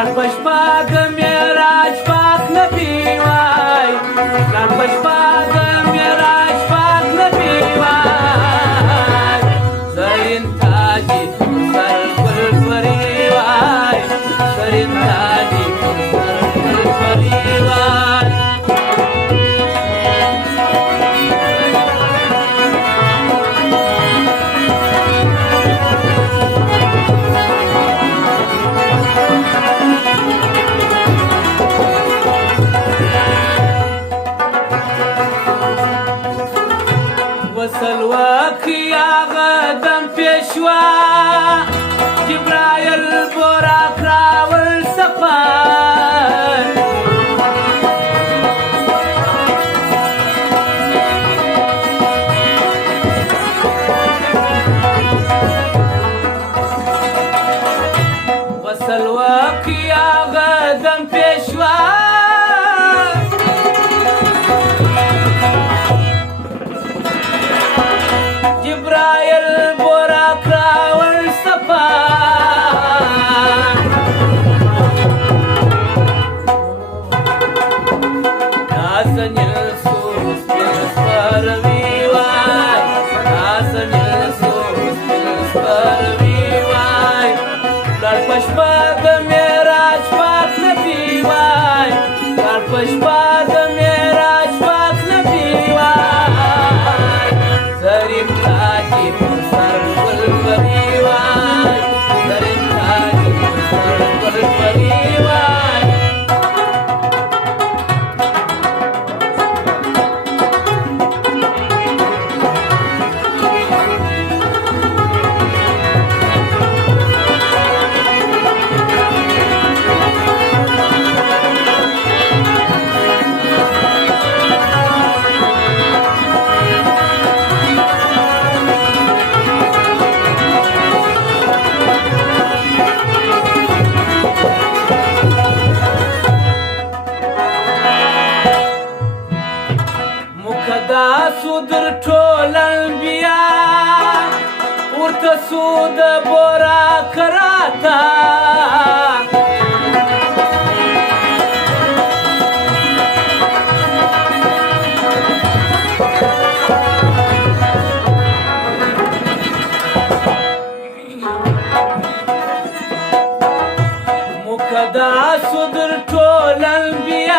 لاړ په شپه د معراج پاک نبي وای لاړ په شپه د معراج پاک نبي وای زرین تاجي سر پر پري وای زرین تاجي سر پر پري وای وسلوکی آغا دم پیشوا جبرائیل براک راول سفر وسلوکی آغا دم پیشوا جبرائیل براک راول سفر نازن یسوس پرسپروی وای نازن یسوس پرسپروی وای لاړ په شپه د معراج پاک نبي وای لاړ په شپه د معراج پاک نبي وای زرین تاجي پر سر ګل پري وای زرین تاجي پر سر ګل پري وای مقدسو در ټول انبیا ورته سو د براک راته مقدسو در ټول انبیا